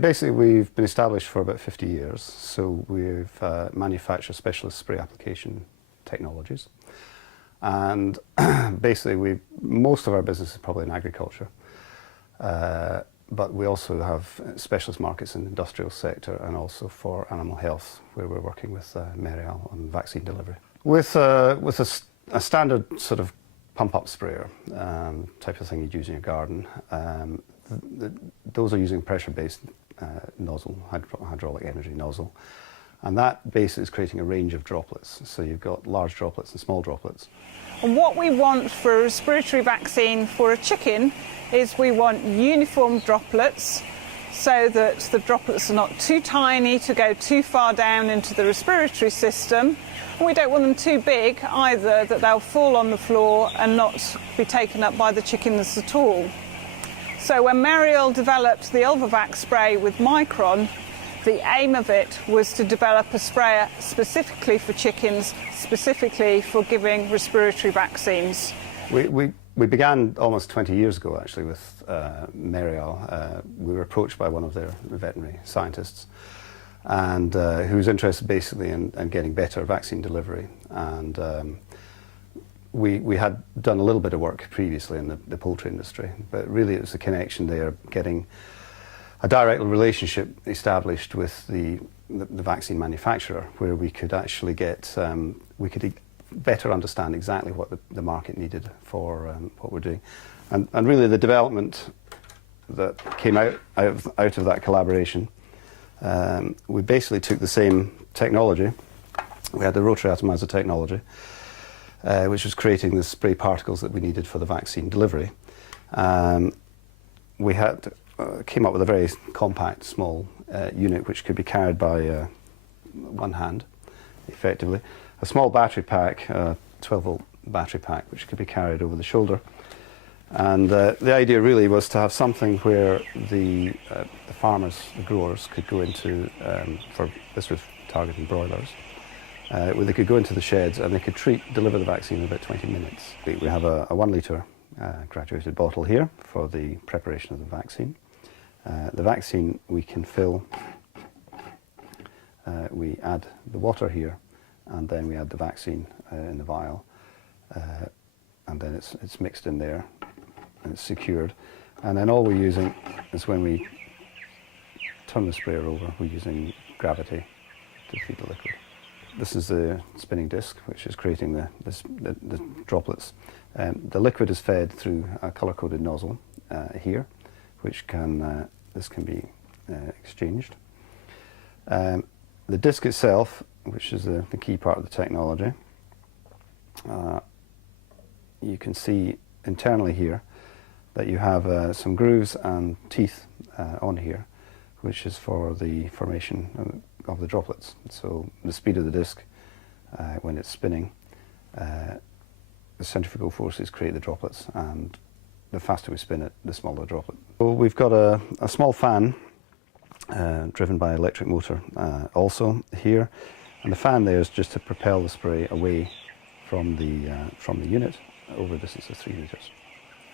Basically, we've been established for about 50 years, so we've manufactured specialist spray application technologies. And basically, most of our business is probably in agriculture, but we also have specialist markets in the industrial sector and also for animal health, where we're working with Merial on vaccine delivery. With a standard sort of pump-up sprayer type of thing you'd use in your garden, those are using pressure-based nozzle, hydraulic energy nozzle, and that basically is creating a range of droplets. So you've got large droplets and small droplets. And what we want for a respiratory vaccine for a chicken is we want uniform droplets so that the droplets are not too tiny to go too far down into the respiratory system. And we don't want them too big either, that they'll fall on the floor and not be taken up by the chickens at all. So when Merial developed the Ulvavac spray with Micron, the aim of it was to develop a sprayer specifically for chickens, specifically for giving respiratory vaccines. We began almost 20 years ago, actually, with Merial. We were approached by one of their veterinary scientists, and who was interested basically in getting better vaccine delivery. And we had done a little bit of work previously in the poultry industry, but really it was the connection there, getting a direct relationship established with the vaccine manufacturer, where we could actually get, we could better understand exactly what the market needed for what we're doing. And really the development that came out of that collaboration, we basically took the same technology. We had the rotary atomizer technology, which was creating the spray particles that we needed for the vaccine delivery. We had came up with a very compact, small unit which could be carried by one hand, effectively. A small battery pack, a 12-volt battery pack, which could be carried over the shoulder. And the idea really was to have something where the farmers, the growers, could go into, this was targeting broilers, where they could go into the sheds and they could deliver the vaccine in about 20 minutes. We have a 1 litre graduated bottle here for the preparation of the vaccine. The vaccine we can fill, we add the water here, and then we add the vaccine in the vial, and then it's mixed in there and it's secured. And then all we're using is, when we turn the sprayer over, we're using gravity to feed the liquid. This is the spinning disc, which is creating the droplets. The liquid is fed through a colour-coded nozzle here, which can this can be exchanged. The disc itself, which is the key part of the technology, you can see internally here that you have some grooves and teeth on here, which is for the formation of the droplets. So the speed of the disc when it's spinning, the centrifugal forces create the droplets, and the faster we spin it, the smaller the droplet. So we've got a small fan driven by electric motor also here, and the fan there is just to propel the spray away from the unit over a distance of 3 meters.